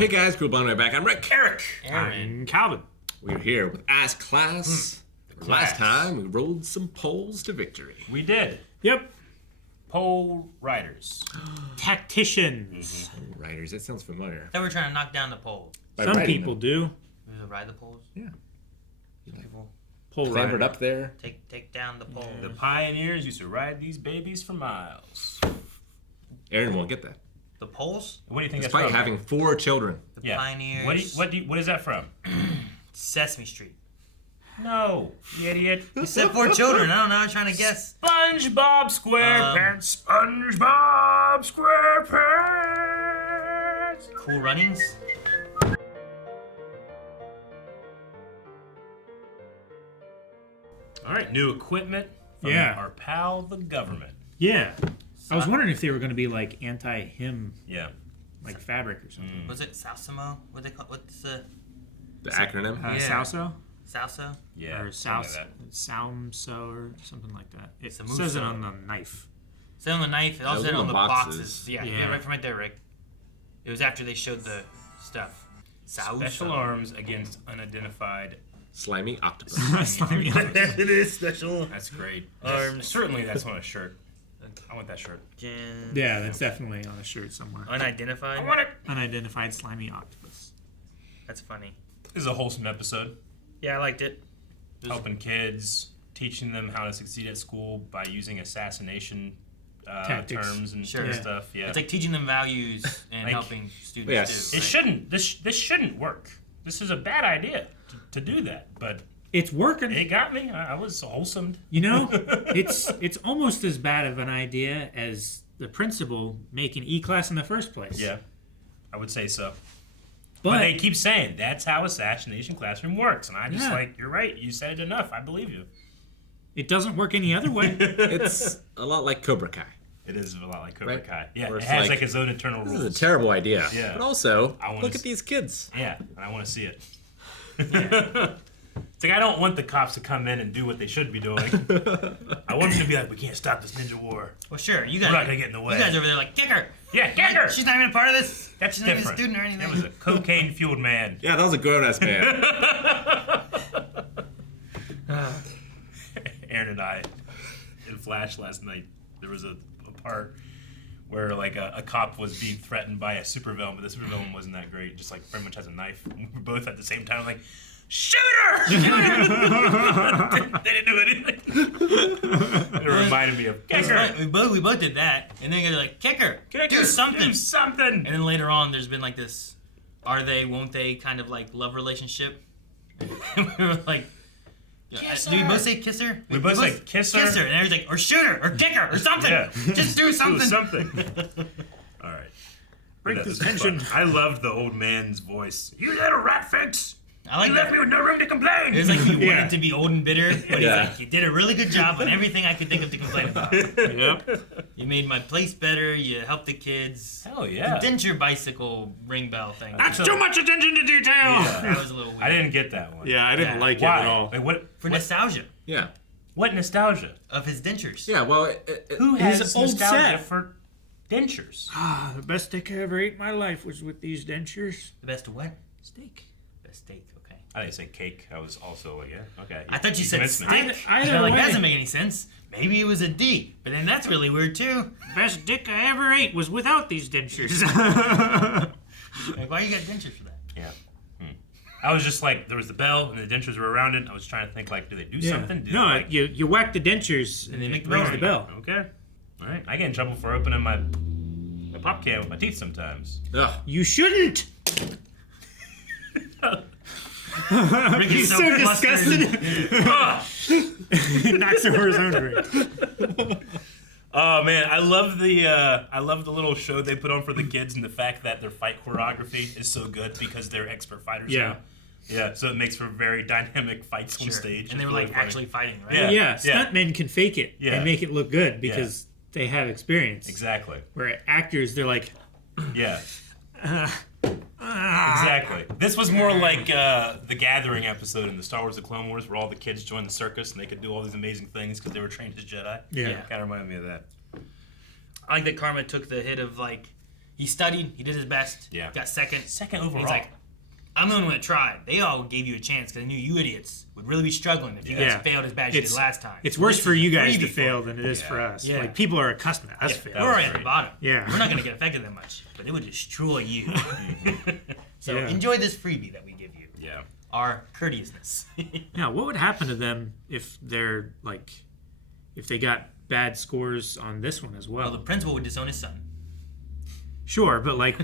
Hey guys, cool by my back. I'm Rick. Eric. I'm Calvin. We're here with Ass Class. Last time we rolled some poles to victory. We did. Yep. Pole riders. Tacticians. Riders, that sounds familiar. I thought we were trying to knock down the pole. By Some riding people them. do. We would ride the poles. Yeah. People Pole Clambered rider. up there. take down the pole. The pioneers used to ride these babies for miles. Aaron won't get that. The poles? What do you think Despite that's from? having 4 children. The yeah. pioneers. What is that from? Sesame Street. No, you idiot. You said 4 children. I don't know. I was trying to guess. SpongeBob SquarePants. SpongeBob SquarePants. Cool Runnings. All right, new equipment from our pal, the government. Yeah. I was wondering if they were going to be like anti-him, Yeah. like fabric or something. Was it Salsamo? What they call? What's the The acronym. Yeah. Salso? Salsa? Yeah. Or something Salso, like Salmso or something like that. It Samuso. says it on the knife. It's on the knife. It also Those said are on the the boxes. boxes. Yeah, Yeah. yeah, right from right there, Rick. It was after they showed the stuff. that. Special arms against unidentified. Slimy octopus. There it is, special. That's great. Arms. Certainly that's on a shirt. I want that shirt. Yeah, that's definitely on a shirt somewhere. Unidentified. I want it. Unidentified slimy octopus. That's funny. This is a wholesome episode. Yeah, I liked it. Helping kids, teaching them how to succeed at school by using assassination Tactics. terms and Sure. stuff. Yeah, It's like teaching them values and Like- helping students Yes. too. it right? shouldn't. This shouldn't work. This is a bad idea to do that. But It's working. it got me. I was wholesome. You know, it's almost as bad of an idea as the principal making E-class in the first place. Yeah, I would say so. But But they keep saying that's how Assassination Classroom works, and I just Yeah. like, you're right. You said it enough. I believe you. it doesn't work any other way. It's a lot like Cobra Kai. It is a lot like Cobra Right. Kai. Yeah, Where it it's has like, like its own internal This rules. is a terrible idea. Yeah. But also, I wanna look at s- these kids. Yeah, and I want to see it. It's like I don't want the cops to come in and do what they should be doing. I want them to be like, we can't stop this ninja war. Well, sure. You guys. We're not gonna get in the way. You guys over there like kick her. Yeah, get her. She's not even a part of this. That's She's not even a different. student or anything. That was a cocaine-fueled man. Yeah, that was a grown-ass man. Aaron and I, in Flash last night, there was a part where like a cop was being threatened by a supervillain, but the supervillain wasn't that great. Just like pretty much has a knife. And we were both at the same time like, shoot her! Shoot her! They didn't do anything. It reminded me of kick That's her. right. We both did that, and then you're like kick her. Kick Do her. something. Do something. And then later on, there's been like this, are they, won't they, kind of like love relationship. We were like, Kiss do we her. both say kiss her? We both say kiss her. Kiss her, and everyone's like, or shoot her, or kick her, or something. Yeah. Just do something. Do something. All right. Break That this was tension. fun. I loved the old man's voice. You little rat fix! I like You left that. me with no room to complain! It was like he Yeah. wanted to be old and bitter, but Yeah. he's like, you did a really good job on everything I could think of to complain about. Yep. You made my place better. You helped the kids. Hell yeah. The Denture bicycle ring bell thing. That's too much attention to detail. Yeah. That was a little weird. I didn't get that one. Yeah, I didn't Yeah. like it Why? at all. Like, what For nostalgia Yeah. What nostalgia? of his dentures. Yeah, well, Who His has old nostalgia set. for dentures? Ah, the best steak I ever ate in my life was with these dentures. The best what? Steak. Best steak. Okay. I didn't say cake. I was also like, yeah, okay. I thought you said convinced me. steak. Either They're like, way. that doesn't make any sense. Maybe it was a D, but then that's really weird too. Best dick I ever ate was without these dentures. Like, why you got dentures for that? Yeah. I was just like, there was the bell and the dentures were around it. I was trying to think, like, do they do something? Do No, they, like, you whack the dentures And they make the rings bell the ring. bell. Okay. All right. I get in trouble for opening my pop can with my teeth sometimes. ugh. You shouldn't. Rick is He's so flustered. disgusted. He knocks over his own drink. Oh man, I love the little show they put on for the kids and the fact that their fight choreography is so good because they're expert fighters. Yeah. now. Yeah. So it makes for very dynamic fights on Sure. stage. And they It's were really like funny. actually fighting, right? Yeah. Yeah, stuntmen can fake it Yeah. and make it look good because they have experience. Exactly. Where actors, they're like, Yeah. Exactly. This was more like the Gathering episode in the Star Wars: The Clone Wars, where all the kids joined the circus and they could do all these amazing things because they were trained as Jedi. yeah. Yeah. Kind of reminded me of that. I like that Karma took the hit of like, He studied. He did his best. Yeah. Got second. Second overall. He's like, I'm the only one that tried. They all gave you a chance because I knew you idiots would really be struggling if you guys failed as bad as you did last time. It's worse for you guys to freebie fail than it is for us. Yeah. Like, people are accustomed to us failing. We're already at the bottom. Yeah. We're not going to get affected that much, but it would destroy you. So Yeah. enjoy this freebie that we give you. Yeah. Our courteousness. Now, what would happen to them if they're, like, if they got bad scores on this one as well? Well, the principal would disown his son. Sure, but, like,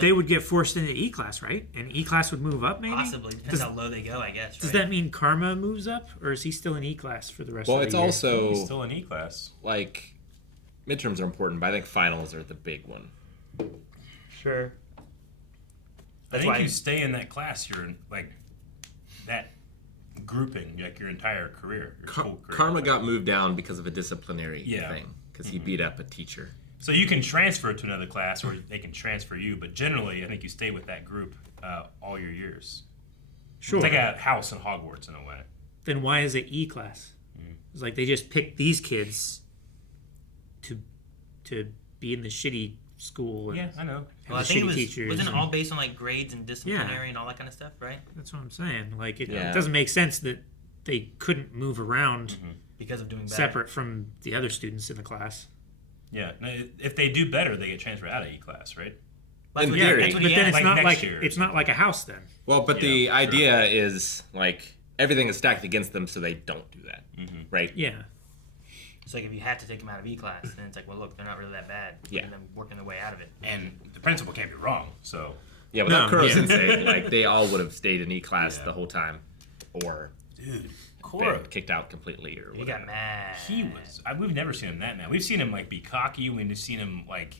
they would get forced into E-class, right? And E-class would move up, maybe? Possibly. Depends how low they go, I guess. Does right? that mean Karma moves up, or is he still in E-class for the rest of the it's year? also He's still in E-class. like midterms are important, but I think finals are the big one. Sure. I think why- you stay in that class. You're in, like, that grouping, like, your entire career. Your school career. Karma got moved down because of a disciplinary Yeah. thing, because he beat up a teacher. So you can transfer to another class, or they can transfer you. But generally, I think you stay with that group all your years. Sure. It's like a house in Hogwarts in a way. Then why is it E-class? It's like they just picked these kids to be in the shitty school. And Yeah, I know. have Well, I the think it shitty was, teachers. wasn't it and- all based on like grades and disciplinary and all that kind of stuff, right? That's what I'm saying. Like, it Yeah. doesn't make sense that they couldn't move around Because of doing better. separate from the other students in the class. Yeah. No, if they do better, they get transferred out of E-class, right? That's In what, theory. that's what But he then asked. it's Like not next like year. it's not like a house then. Well, but the Yeah, sure. idea is like everything is stacked against them, so they don't do that, right? Yeah. It's like if you have to take them out of E class, then it's like, well, look, they're not really that bad. Yeah. And them working their way out of it. And the principal can't be wrong. So, Yeah, without No, Kuro yeah. Sensei, like they all would have stayed in E class Yeah. the whole time, or dude, been Cora, kicked out completely, or He whatever. got mad. he was. We've never seen him that mad. We've seen him like be cocky. We've seen him like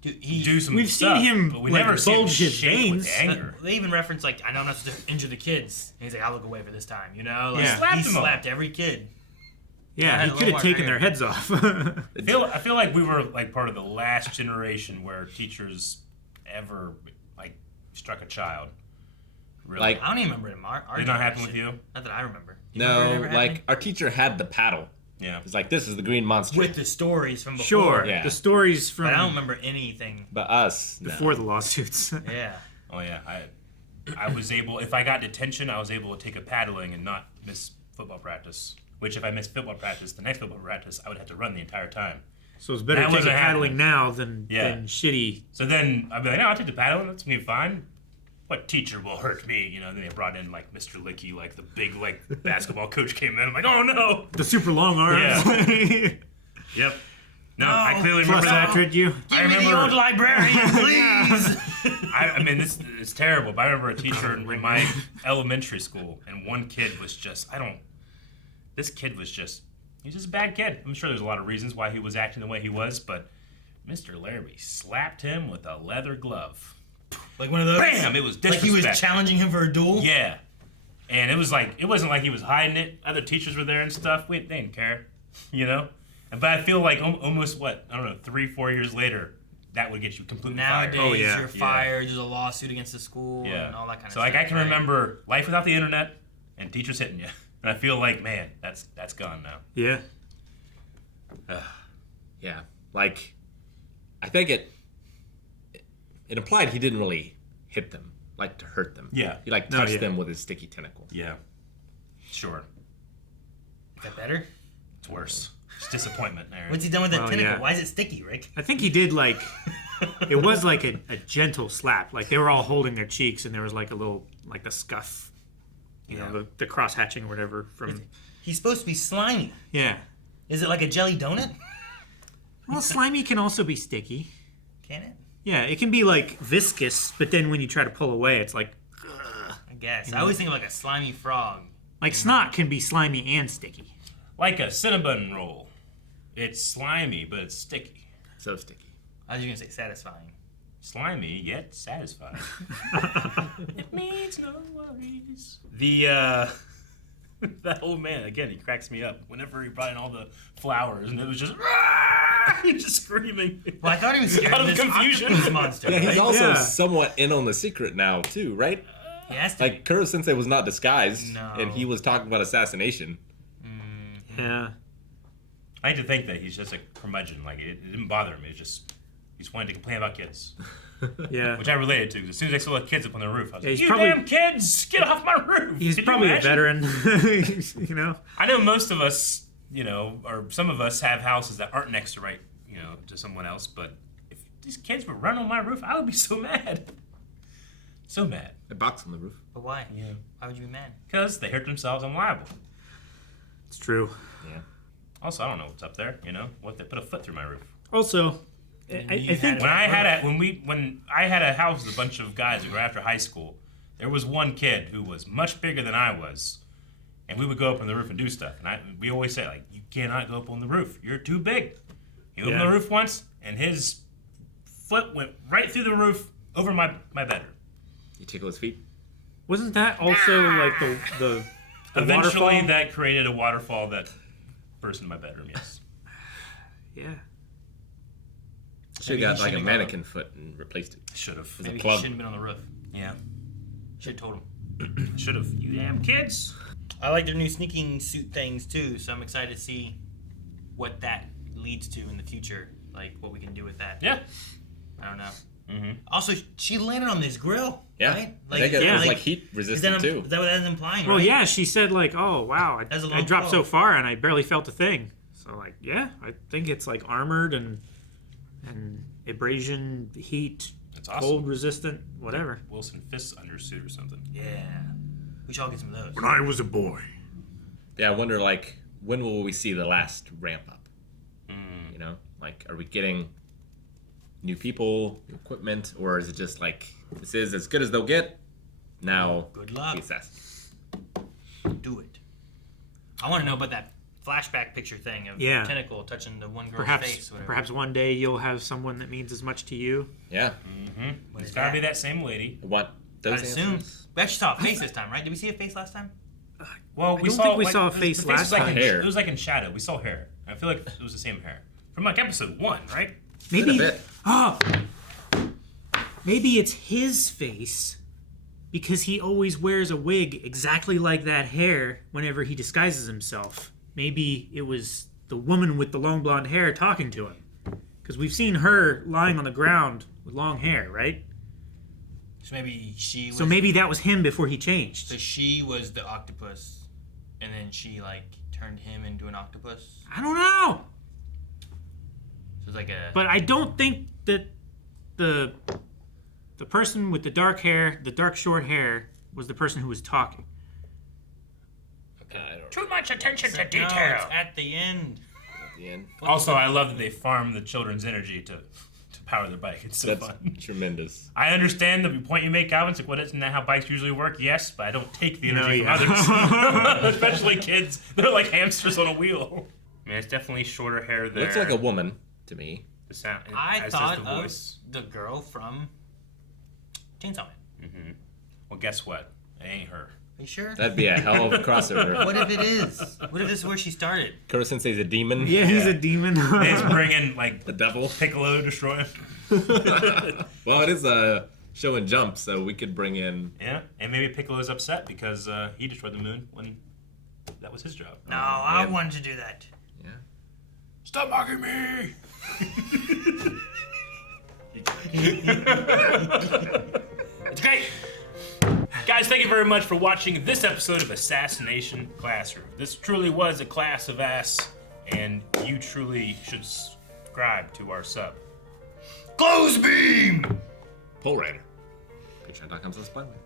Dude, he, do some. We've stuff, seen him, but we like, never see him bulge his shake with veins. anger. They even reference like, I know I'm not supposed to injure the kids. And he's like, I'll look away for this time, you know? Like, Yeah. Slapped he them all. slapped every kid. Yeah, had he a could little have more taken their anger. heads off. I feel like we were like part of the last generation where teachers ever like struck a child. Really? Like- I don't even remember it. Our Did not happen with generation. you? Not that I remember. Do you remember it No, ever like happening? our teacher had the paddle. Yeah. It's like, this is the green monster. With the stories from before. Sure, Yeah. the stories from But I don't remember anything. But us, no. before the lawsuits. Yeah. Oh yeah. I was able, if I got detention, I was able to take a paddling and not miss football practice. Which if I missed football practice, the next football practice, I would have to run the entire time. So it's better That to take a wasn't paddling happening. now than Yeah. shitty. So then I'd be like, no, I'll take the paddling. That's gonna be fine. What teacher will hurt me? You know, then they brought in like Mr. Licky, like the big like basketball coach came in. I'm like, oh no. The super long arms. Yep. No, No. I clearly Plus remember that. after you. I Give me the remember- old librarian, please. I mean, this is terrible. But I remember a teacher in my elementary school, and one kid was just, this kid was just, he's just a bad kid. I'm sure there's a lot of reasons why he was acting the way he was, but Mr. Larrabee slapped him with a leather glove. Like one of those. Bam! It was Like disrespect. he was challenging him for a duel. Yeah. And it wasn't like he was hiding it. Other teachers were there and stuff. They didn't care, you know? But I feel like almost, 3-4 years later, that would get you completely Nowadays, fired. Oh, yeah. you're fired. There's a lawsuit against the school and all that kind of So stuff. like I can right? remember life without the internet and teachers hitting you. And I feel like, man, that's gone now. Yeah. Yeah, like I think it implied he didn't really hit them, like to hurt them. Yeah. He like No, touched yeah. them with his sticky tentacle. Yeah. Sure. Is that better? It's worse. It's disappointment, Aaron. What's he done with that Well, tentacle? yeah. Why is it sticky, Rick? I think he did like it was like a gentle slap. Like they were all holding their cheeks and there was like a little like the scuff. You know, the cross hatching or whatever from He's supposed to be slimy. yeah. Is it like a jelly donut? Well, slimy can also be sticky. Can it? Yeah, it can be like viscous, but then when you try to pull away, it's like I guess. I always think of like a slimy frog. snot can be slimy and sticky. Like a Cinnabon roll. It's slimy, but it's sticky. So sticky. I was just gonna say satisfying. Slimy, yet satisfying. It means no worries. That old man, again, he cracks me up. Whenever he brought in all the flowers, and it was just, he's just screaming. Well, I thought he was scared Out of of this confusion. octopus monster. Yeah, he's right? also Yeah. somewhat in on the secret now too, right? He has to Like Kuro Sensei was not disguised, No. and he was talking about assassination. Yeah. I hate to think that he's just a curmudgeon. Like, it didn't bother him. It was just He just wanted to complain about kids. Yeah. Which I related to. 'Cause as soon as I saw the kids up on the roof, I was like, he's you probably- damn kids, get off my roof. He's Can you probably a imagine? veteran, you know? I know most of us, or some of us have houses that aren't next to to someone else, but if these kids were running on my roof, I would be so mad. So mad. A box on the roof. But why? Yeah. Why would you be mad? Because they hurt themselves, I'm liable. It's true. Yeah. Also, I don't know what's up there, What if they put a foot through my roof? Also, You I had think... it. When I had a house with a bunch of guys who were after high school, there was one kid who was much bigger than I was, and we would go up on the roof and do stuff. And we always say, like, you cannot go up on the roof. You're too big. He went on the roof once, and his foot went right through the roof over my bedroom. You tickle his feet. Wasn't that also like the Eventually, waterfall? that created a waterfall that burst into my bedroom, yes. Yeah. Should have Maybe got he like a should've mannequin foot and replaced it. Should have. Maybe he plug. shouldn't have been on the roof. Yeah. Should have told him. Should have. You damn kids. I like their new sneaking suit things too, so I'm excited to see what that leads to in the future. Like what we can do with that. Yeah. I don't know. Mm-hmm. Also, she landed on this grill. Yeah. Right? I think it yeah. was like heat resistant too. Is that what that's implying? Well, right? yeah, she said like, oh, wow, That's a I long dropped fall. so far and I barely felt a thing. So like, yeah, I think it's like armored and abrasion, heat, That's awesome. cold resistant, whatever. Wilson Fisk's undersuit or something. Yeah. We should all get some of those. I was a boy. Yeah, I wonder like when will we see the last ramp up? Mm. Like are we getting new people, new equipment, or is it just like this is as good as they'll get? Now Good luck. the assassin. Do it. I want to know about that flashback picture thing of Yeah. the tentacle touching the one girl's face. Perhaps, Whatever. perhaps one day you'll have someone that means as much to you. Yeah. Mm-hmm. What It's is gotta that? be that same lady. I want I those assume. answers. We actually saw a face this time, right? Did we see a face last time? Well, I don't think we saw a face the last was like time. in- Hair. It was like in shadow. We saw hair. I feel like it was the same hair from like episode 1, right? Maybe. A bit. Oh, maybe it's his face because he always wears a wig exactly like that hair whenever he disguises himself. Maybe it was the woman with the long blonde hair talking to him. Because we've seen her lying on the ground with long hair, right? So maybe she was. So maybe that was him before he changed. So she was the octopus, and then she like turned him into an octopus. I don't know. So it's like a. But I don't think that the person with the dark hair, the dark short hair, was the person who was talking. Too much attention to No, detail. it's at the end. At the end. Also, I love that they farm the children's energy to power their bike. It's so That's fun. tremendous. I understand the point you make, Calvin. It's like, what isn't that how bikes usually work? Yes, but I don't take the No, energy yeah. from others. Especially kids. They're like hamsters on a wheel. Man, it's definitely shorter hair there. Looks like a woman to me. The sound, I as thought does the of voice. the girl from Chainsaw Man. Mm-hmm. Well, guess what? It ain't her. Are you sure? That'd be a hell of a crossover. What if it is? What if this is where she started? Kuro Sensei's a demon. Yeah, he's Yeah. a demon. They just bring in like The devil. Piccolo to destroy him. Well, it is a show and jump, so we could bring in. Yeah, and maybe Piccolo's upset because he destroyed the moon when that was his job. No, I man. wanted to do that. Yeah. Stop mocking me! It's great! Guys, thank you very much for watching this episode of Assassination Classroom. This truly was a class of ass, and you truly should subscribe to our sub. Close beam! Pole Rider. Patreon.com/Spotlight.